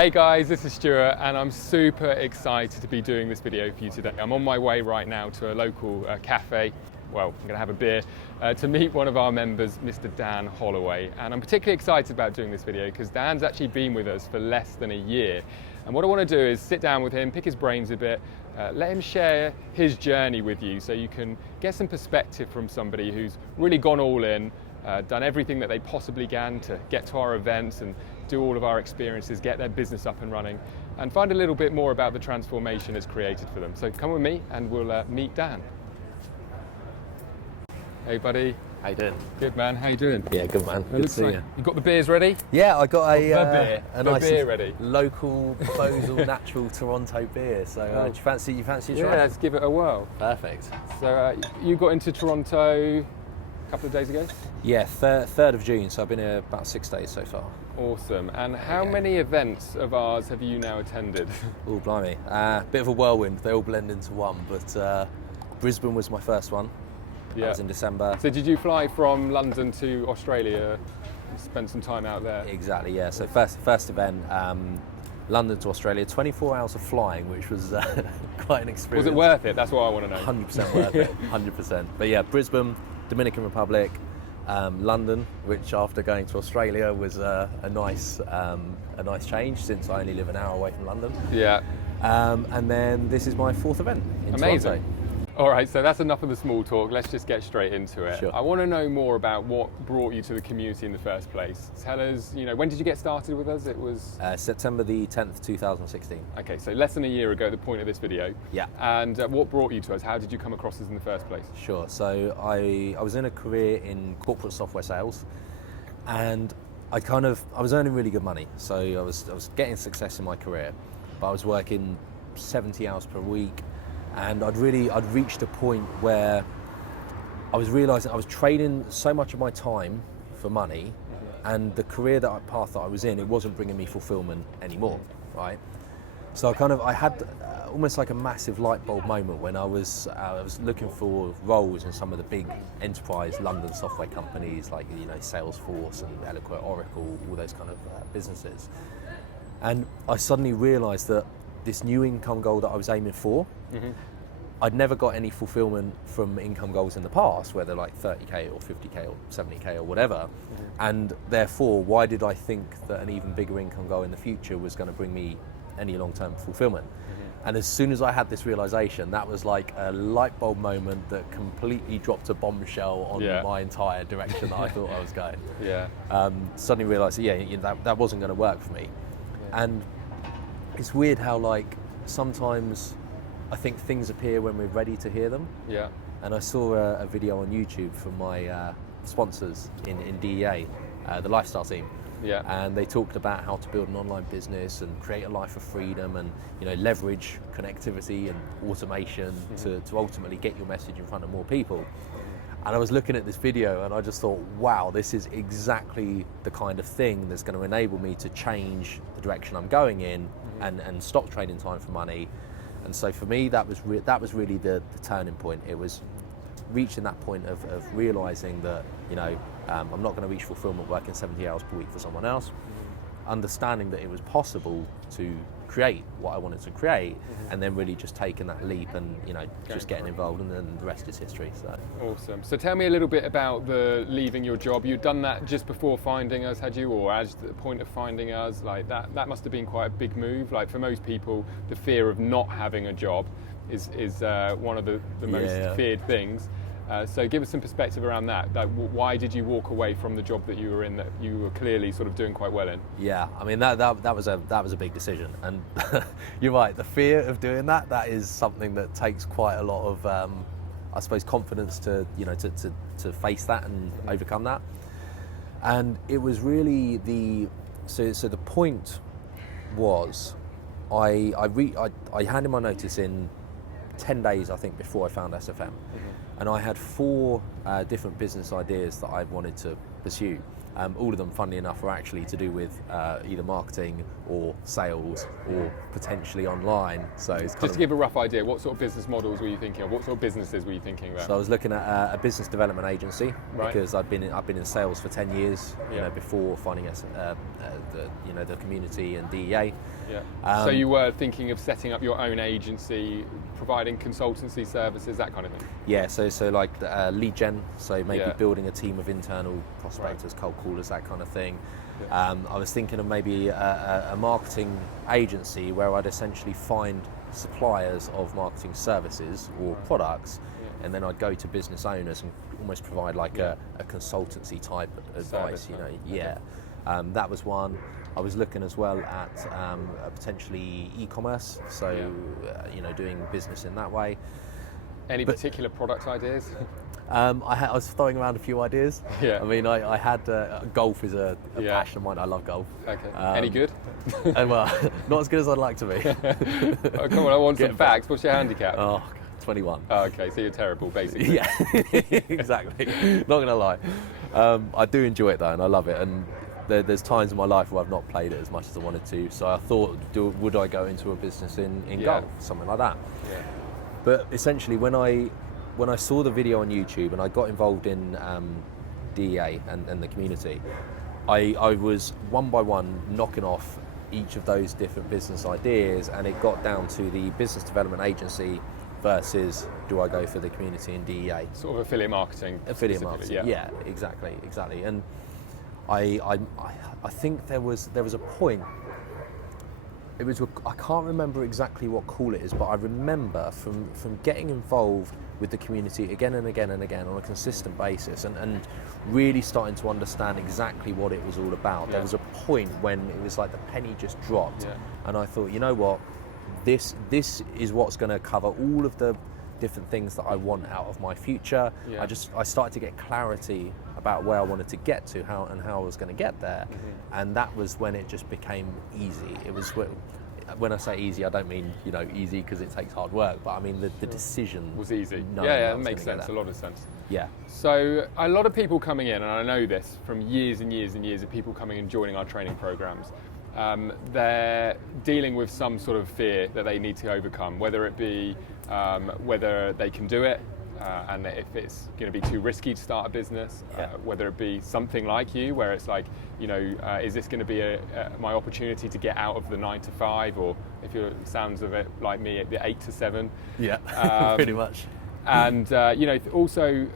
Hey guys, this is Stuart and I'm super excited to be doing this video for you today. I'm on my way right now to a local cafe, well, I'm going to have a beer, to meet one of our members, Mr. Dan Holloway. And I'm particularly excited about doing this video because Dan's actually been with us for less than a year. And what I want to do is sit down with him, pick his brains a bit, let him share his journey with you so you can get some perspective from somebody who's really gone all in, done everything that they possibly can to get to our events and do all of our experiences, get their business up and running, and find a little bit more about the transformation it's created for them. So come with me and we'll meet Dan. Hey buddy. How you doing? Good man, how you doing? Yeah, good man. Good to see you. You got the beers ready? Yeah, I got a nice beer ready. Local proposal natural Toronto beer. So do you fancy a try? Yeah, let's give it a whirl. Perfect. So you got into Toronto a couple of days ago? Yeah, 3rd of June, so I've been here about 6 days so far. Awesome. And how many events of ours have you now attended? Oh, blimey. Bit of a whirlwind, they all blend into one, but Brisbane was my first one. Yeah. That was in December. So did you fly from London to Australia and spend some time out there? Exactly, yeah. So first event, London to Australia, 24 hours of flying, which was quite an experience. Was it worth it? That's what I want to know. 100% worth it, 100%. But yeah, Brisbane, Dominican Republic, London, which after going to Australia was a nice change since I only live an hour away from London. Yeah. And then this is my 4th event in Amazing. Toronto. All right, so that's enough of the small talk. Let's just get straight into it. Sure. I want to know more about what brought you to the community in the first place. Tell us, when did you get started with us? It was September the 10th, 2016. Okay, so less than a year ago, the point of this video. Yeah. And what brought you to us? How did you come across us in the first place? Sure. So I was in a career in corporate software sales, and I was earning really good money. So I was getting success in my career, but I was working 70 hours per week. And I'd reached a point where I was realising I was trading so much of my time for money, and the path that I was in, it wasn't bringing me fulfilment anymore, right? So I had almost like a massive light bulb moment when I was looking for roles in some of the big enterprise London software companies like Salesforce and Eloquent, Oracle, all those kind of businesses, and I suddenly realised that this new income goal that I was aiming for, I'd never got any fulfillment from income goals in the past, whether like 30k or 50k or 70k or whatever, and therefore why did I think that an even bigger income goal in the future was going to bring me any long-term fulfillment? And as soon as I had this realization, that was like a light bulb moment that completely dropped a bombshell on my entire direction that I thought I was going. Yeah. Suddenly realized that wasn't going to work for me. And it's weird how sometimes I think things appear when we're ready to hear them. Yeah. And I saw a video on YouTube from my sponsors in DEA, the lifestyle team. Yeah. And they talked about how to build an online business and create a life of freedom and leverage connectivity and automation to ultimately get your message in front of more people. And I was looking at this video and I just thought, wow, this is exactly the kind of thing that's going to enable me to change the direction I'm going in and stop trading time for money. And so for me, that was really the turning point. It was reaching that point of realizing that, I'm not going to reach fulfillment working 70 hours per week for someone else, understanding that it was possible to create what I wanted to create, and then really just taking that leap and just getting involved, and then the rest is history. So awesome. So tell me a little bit about the leaving your job. You'd done that just before finding us, had you, or as the point of finding us? Like that must have been quite a big move. Like for most people, the fear of not having a job is one of the most feared things. So give us some perspective around that. Why did you walk away from the job that you were in, that you were clearly sort of doing quite well in? Yeah, I mean that was a big decision, and you're right. The fear of doing that is something that takes quite a lot of, I suppose, confidence to to face that and overcome that. And it was really the point was I handed my notice in 10 days, I think, before I found SFM. And I had 4 different business ideas that I wanted to pursue. All of them, funnily enough, are actually to do with either marketing or sales or potentially online. So it's just to give a rough idea, what sort of business models were you thinking of? What sort of businesses were you thinking about? So I was looking at a business development agency, right. because I've been in sales for 10 years. You yeah. know, before finding the community and DEA. Yeah. So you were thinking of setting up your own agency, providing consultancy services, that kind of thing? Yeah, so like lead gen, so maybe yeah. building a team of internal prospectors, right. cold callers, that kind of thing. Yeah. I was thinking of maybe a marketing agency where I'd essentially find suppliers of marketing services or right. products, yeah. and then I'd go to business owners and almost provide like yeah. a consultancy type advice, you know. Okay. Yeah. That was one. I was looking as well at potentially e-commerce, so you know, doing business in that way. Any particular product ideas? I was throwing around a few ideas. Yeah. I mean, I had golf is a yeah. passion of mine. I love golf. Okay. Any good? Well, not as good as I'd like to be. Oh, come on, I want some facts. What's your handicap? Oh, 21. Oh, okay, so you're terrible, basically. Yeah, exactly. Not gonna lie. I do enjoy it though, and I love it. And there's times in my life where I've not played it as much as I wanted to. So I thought, would I go into a business in yeah. golf, something like that? Yeah. But essentially, when I saw the video on YouTube and I got involved in DEA and the community, I was one by one knocking off each of those different business ideas, and it got down to the business development agency versus do I go for the community and DEA? Sort of affiliate marketing. Affiliate marketing, yeah, exactly. And I think there was a point. I can't remember exactly what call it is, but I remember from getting involved with the community again and again and again on a consistent basis, and really starting to understand exactly what it was all about. Yeah. There was a point when it was like the penny just dropped, yeah. and I thought, you know what, this is what's going to cover all of the different things that I want out of my future. Yeah. I started to get clarity about where I wanted to get to, how I was going to get there, and that was when it just became easy. It was when I say easy, I don't mean, you know, easy because it takes hard work, but I mean the decision was easy. Yeah, that makes sense. A lot of sense. Yeah. So a lot of people coming in, and I know this from years and years and years of people coming and joining our training programs. They're dealing with some sort of fear that they need to overcome, whether it be whether they can do it, and if it's going to be too risky to start a business, whether it be something like you, where it's like, you know, is this going to be my opportunity to get out of the 9 to 5, or if it sounds of it like me, the 8 to 7. Yeah, pretty much. And you know, also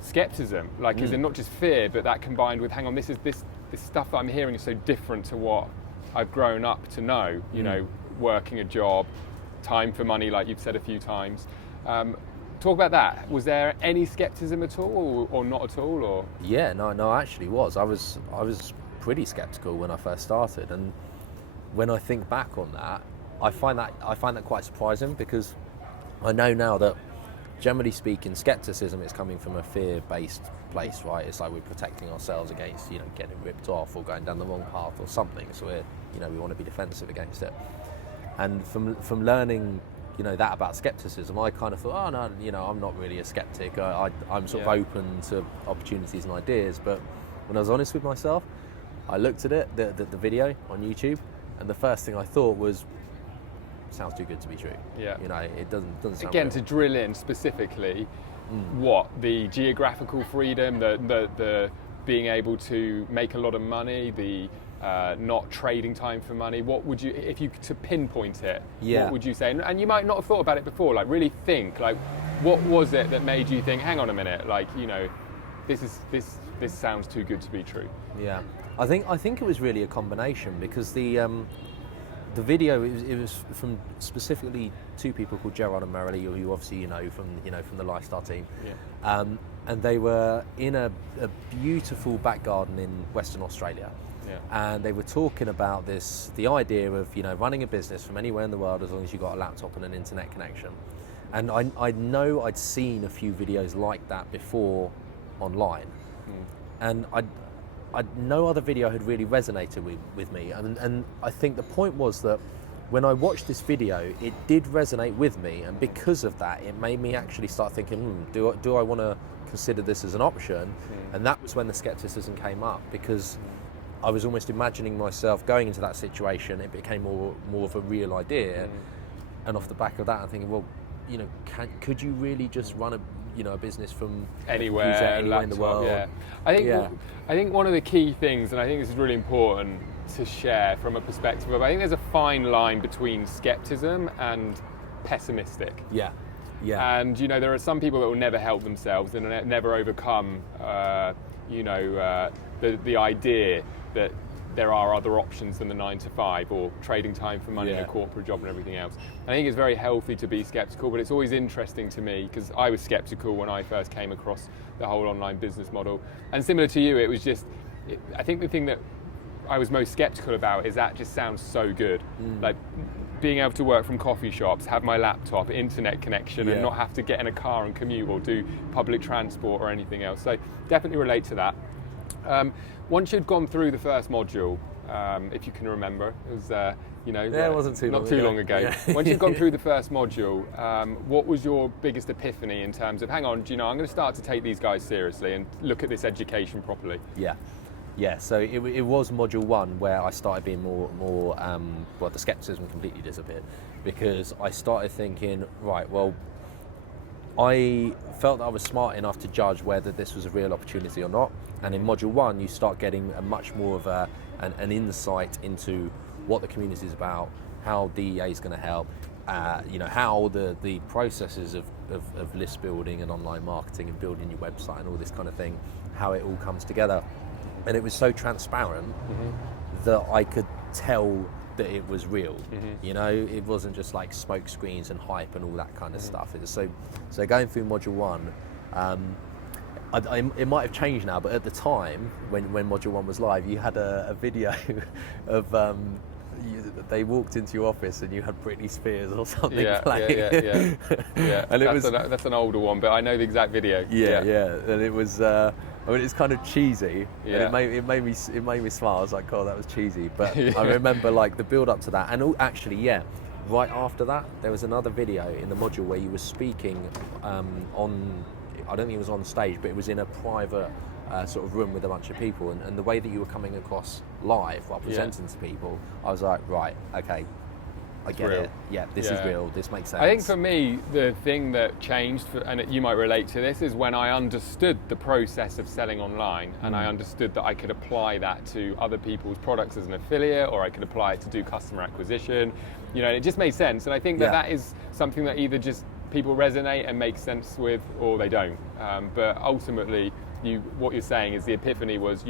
skepticism, like is it not just fear, but that combined with, hang on, this stuff that I'm hearing is so different to what I've grown up to know. You know, working a job, time for money, like you've said a few times. Talk about that. Was there any skepticism at all, or not at all, or? Yeah, no, actually was. I was pretty skeptical when I first started, and when I think back on that, I find that quite surprising, because I know now that, generally speaking, skepticism is coming from a fear-based place, right? It's like we're protecting ourselves against, you know, getting ripped off or going down the wrong path or something. So we want to be defensive against it. And from learning, you know, that about skepticism, I kind of thought, oh no, you know, I'm not really a skeptic. I'm sort of open to opportunities and ideas. But when I was honest with myself, I looked at it, the video on YouTube, and the first thing I thought was, sounds too good to be true. Yeah. You know, it doesn't sound again real. To drill in specifically, what the geographical freedom, the being able to make a lot of money, the not trading time for money. What would you, if you to pinpoint it? What would you say? And you might not have thought about it before. Like really think. Like, what was it that made you think? Hang on a minute. Like, you know, this sounds too good to be true. Yeah. I think it was really a combination, because the video, it was from specifically two people called Gerard and Marilee, who you obviously from the Lifestyle team. Yeah. And they were in a beautiful back garden in Western Australia. Yeah. And they were talking about the idea of, you know, running a business from anywhere in the world as long as you've got a laptop and an internet connection. And I know I'd seen a few videos like that before online. And no other video had really resonated with me, and I think the point was that when I watched this video, it did resonate with me, and because of that, it made me actually start thinking, do I want to consider this as an option? And that was when the skepticism came up, because I was almost imagining myself going into that situation. It became more of a real idea, and off the back of that, I'm thinking, well, you know, could you really just run a business from anywhere laptop, in the world? Yeah. I think one of the key things, and I think this is really important to share from a perspective of, I think there's a fine line between skepticism and pessimistic. Yeah. And there are some people that will never help themselves and never overcome the idea that there are other options than the 9 to 5 or trading time for money in a corporate job and everything else. I think it's very healthy to be skeptical, but it's always interesting to me, because I was skeptical when I first came across the whole online business model. And similar to you, it was just, I think the thing that I was most skeptical about is that just sounds so good. Like being able to work from coffee shops, have my laptop, internet connection, and not have to get in a car and commute or do public transport or anything else. So definitely relate to that. Once you'd gone through the first module, if you can remember, it was it wasn't too long ago. Yeah. Once you'd gone through the first module, what was your biggest epiphany in terms of, hang on, I'm going to start to take these guys seriously and look at this education properly? Yeah, so it was module 1 where I started being more the skepticism completely disappeared, because I started thinking, right, well, I felt that I was smart enough to judge whether this was a real opportunity or not. And in module 1, you start getting a much more of an insight into what the community is about, how DEA is going to help, how the processes of list building and online marketing and building your website and all this kind of thing, how it all comes together. And it was so transparent that I could tell that it was real. It wasn't just like smoke screens and hype and all that kind of stuff. It was so going through module 1, it might have changed now, but at the time when module 1 was live, you had a video of they walked into your office and you had Britney Spears or something playing. Yeah. And that's an older one, but I know the exact video. Yeah. And it was. It's kind of cheesy, and it made me smile. I was like, "Oh, that was cheesy," but I remember like the build up to that, and right after that, there was another video in the module where you were speaking on. I don't think it was on stage, but it was in a private sort of room with a bunch of people, and the way that you were coming across live while presenting to people, I was like, right, okay. I get it. Yeah, this is real. This makes sense. I think for me, the thing that changed, and you might relate to this, is when I understood the process of selling online, and I understood that I could apply that to other people's products as an affiliate, or I could apply it to do customer acquisition. It just made sense. And I think that is something that either just people resonate and make sense with, or they don't. But ultimately, what you're saying is the epiphany was,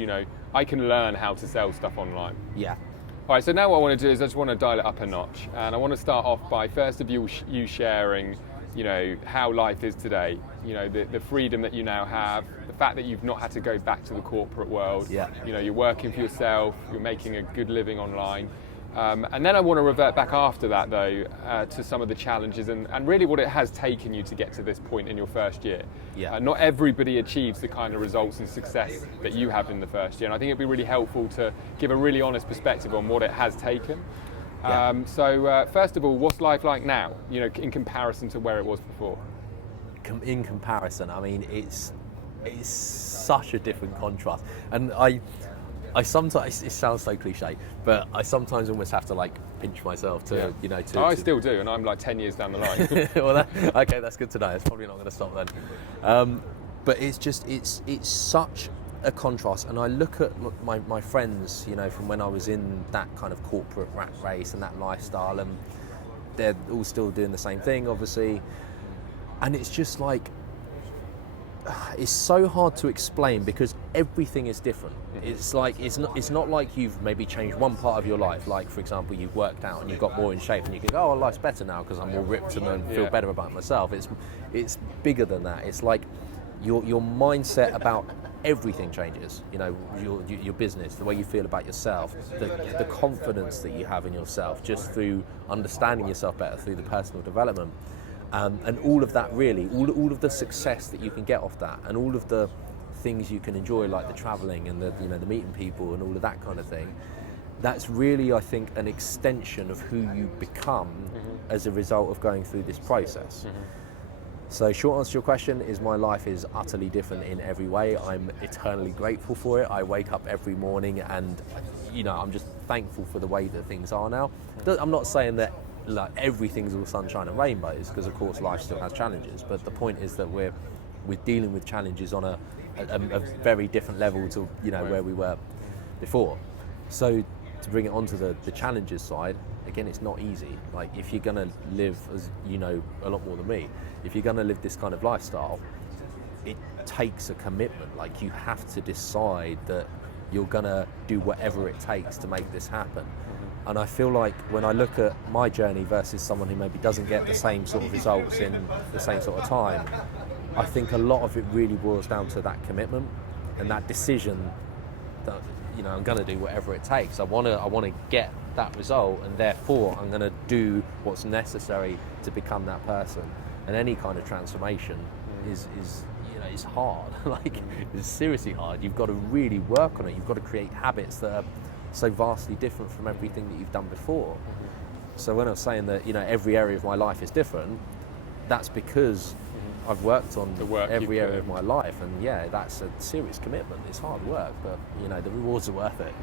I can learn how to sell stuff online. Yeah. All right, so now what I want to do is I just want to dial it up a notch, and I want to start off by first of you sharing, how life is today, the freedom that you now have, the fact that you've not had to go back to the corporate world. You're working for yourself, you're making a good living online. And then I want to revert back after that, though, to some of the challenges and really what it has taken you to get to this point in your first year. Not everybody achieves the kind of results and success that you have in the first year, and I think it'd be really helpful to give a really honest perspective on what it has taken. So first of all, what's life like now, in comparison to where it was before? In comparison, I mean, it's such a different contrast, and I sometimes, it sounds so cliche, but I sometimes almost have to like pinch myself to, I still do, and I'm like 10 years down the line. Well, okay, that's good to know. It's probably not going to stop then. But it's such a contrast, and I look at my friends, from when I was in that kind of corporate rat race and that lifestyle, and they're all still doing the same thing, obviously, and it's just like, it's so hard to explain because everything is different. It's like it's not like you've maybe changed one part of your life. Like, for example, you've worked out and you've got more in shape, and you go, "Oh, life's better now because I'm more ripped and I feel better about myself." It's bigger than that. It's like your mindset about everything changes. Your business, the way you feel about yourself, the confidence that you have in yourself just through understanding yourself better through the personal development. And all of that, really, all of the success that you can get off that, and all of the things you can enjoy, like the travelling and the meeting people and all of that kind of thing, that's really, I think, an extension of who you become as a result of going through this process. So short answer to your question is my life is utterly different in every way. I'm eternally grateful for it. I wake up every morning and, I'm just thankful for the way that things are now. I'm not saying that like everything's all sunshine and rainbows, because of course life still has challenges, but the point is that we're dealing with challenges on a very different level to where we were before. So to bring it onto the challenges side, again, it's not easy. Like, if you're going to live, as you know a lot more than me, if you're going to live this kind of lifestyle, it takes a commitment. Like, you have to decide that you're going to do whatever it takes to make this happen. And I feel like when I look at my journey versus someone who maybe doesn't get the same sort of results in the same sort of time, I think a lot of it really boils down to that commitment and that decision that I'm going to do whatever it takes. I want to get that result, and therefore I'm going to do what's necessary to become that person. And any kind of transformation is hard. Like, it's seriously hard. You've got to really work on it. You've got to create habits that are so vastly different from everything that you've done before. So when I was saying that every area of my life is different, that's because I've worked on every area of my life, and that's a serious commitment. It's hard work, but the rewards are worth it.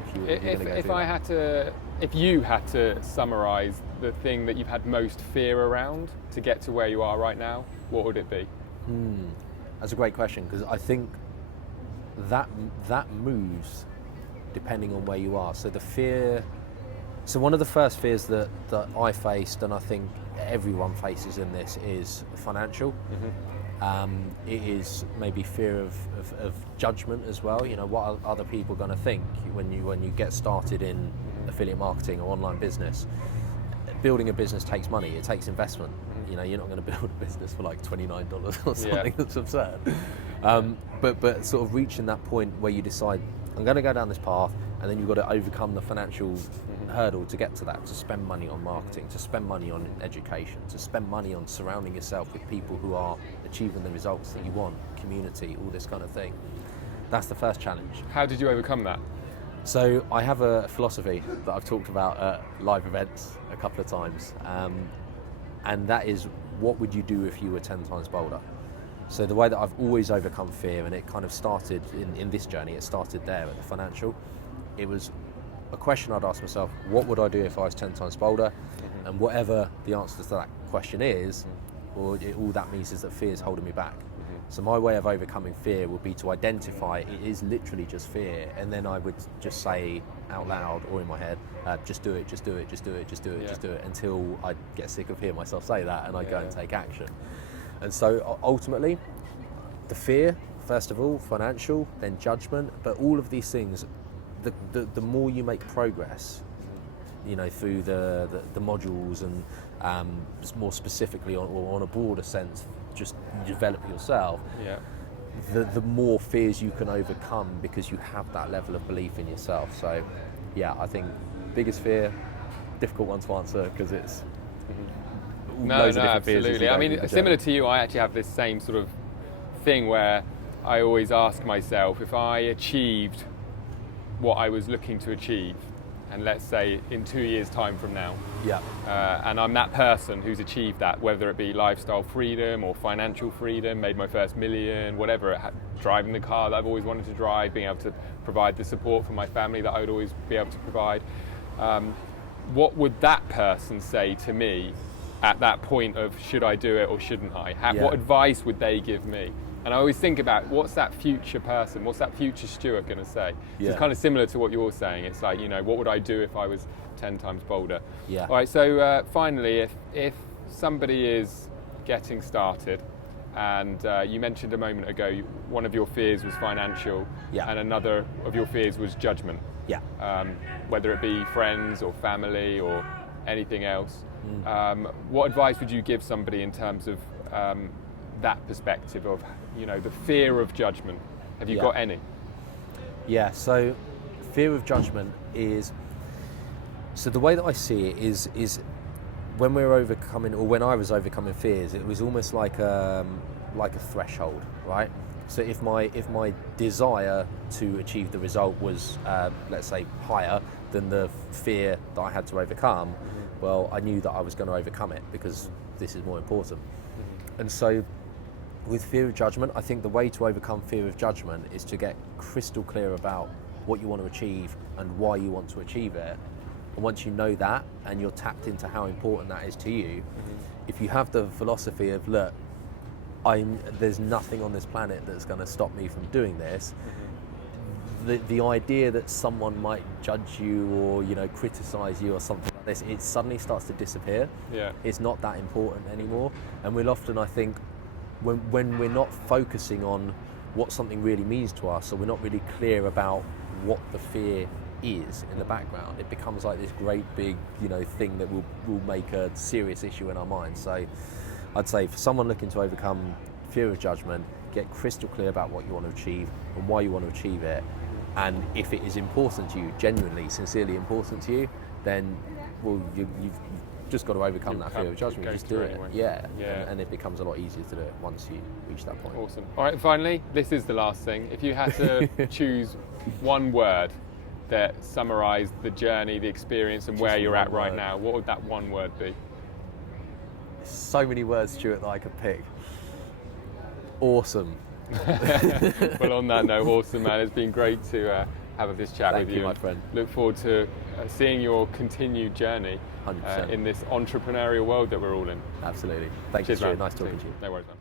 If you had to summarise the thing that you've had most fear around to get to where you are right now, what would it be? That's a great question, because I think that moves depending on where you are. So one of the first fears that I faced, and I think everyone faces in this, is financial. It is maybe fear of judgment as well. What are other people going to think when you get started in affiliate marketing or online business? Building a business takes money. It takes investment. You're not going to build a business for like $29 or something that's absurd. But sort of reaching that point where you decide, I'm going to go down this path, and then you've got to overcome the financial hurdle to get to that, to spend money on marketing, to spend money on education, to spend money on surrounding yourself with people who are achieving the results that you want, community, all this kind of thing. That's the first challenge. How did you overcome that? So I have a philosophy that I've talked about at live events a couple of times, and that is, what would you do if you were 10 times bolder? So the way that I've always overcome fear, and it kind of started in this journey, it started there at the financial. It was a question I'd ask myself, what would I do if I was 10 times bolder? And whatever the answer to that question is, all that means is that fear is holding me back. So my way of overcoming fear would be to identify it is literally just fear, and then I would just say out loud or in my head, just do it, just do it, just do it, just do it, just do it, until I get sick of hearing myself say that, and I go and take action. And so ultimately, the fear, first of all, financial, then judgment, but all of these things, the more you make progress, through the modules, and more specifically on a broader sense, just develop yourself, the more fears you can overcome, because you have that level of belief in yourself. So I think biggest fear, difficult one to answer, because it's No, absolutely. I mean, similar to you, I actually have this same sort of thing where I always ask myself, if I achieved what I was looking to achieve, and let's say in 2 years' time from now, and I'm that person who's achieved that, whether it be lifestyle freedom or financial freedom, made my first million, whatever, driving the car that I've always wanted to drive, being able to provide the support for my family that I would always be able to provide, what would that person say to me at that point of, should I do it or shouldn't I? What advice would they give me? And I always think about, what's that future person, what's that future Stuart going to say? So it's kind of similar to what you're saying. It's like, what would I do if I was 10 times bolder? All right, so finally, if somebody is getting started, and you mentioned a moment ago, one of your fears was financial, and another of your fears was judgment. Whether it be friends or family or anything else. What advice would you give somebody in terms of that perspective of, the fear of judgment? Have you got any? So fear of judgment is, so the way that I see it is when we're overcoming, or when I was overcoming fears, it was almost like a threshold, right? So if my desire to achieve the result was, let's say, higher than the fear that I had to overcome, well, I knew that I was going to overcome it because this is more important. And so with fear of judgment, I think the way to overcome fear of judgment is to get crystal clear about what you want to achieve and why you want to achieve it. And once you know that and you're tapped into how important that is to you, if you have the philosophy of, look, there's nothing on this planet that's going to stop me from doing this, the idea that someone might judge you or, you know, criticize you or something like this, it suddenly starts to disappear. Yeah. It's not that important anymore. And we'll often, I think, when we're not focusing on what something really means to us, or we're not really clear about what the fear is in the background, it becomes like this great big, you know, thing that will make a serious issue in our minds. So I'd say for someone looking to overcome fear of judgment, get crystal clear about what you want to achieve and why you want to achieve it. And if it is important to you, genuinely, sincerely important to you, then, well, you've just got to overcome that fear of judgment. You just do it. Anyway. Yeah. Yeah. And it becomes a lot easier to do it once you reach that point. Awesome. All right, finally, this is the last thing. If you had to choose one word that summarised the journey, the experience, and where you're at right now, what would that one word be? So many words, Stuart, that I could pick. Awesome. Well, on that note, awesome, man. It's been great to have this chat with you. Thank you, my friend. Look forward to seeing your continued journey 100%. in this entrepreneurial world that we're all in. Absolutely. Thank Cheers, you, Stuart. man. Nice talking to you. No worries, man.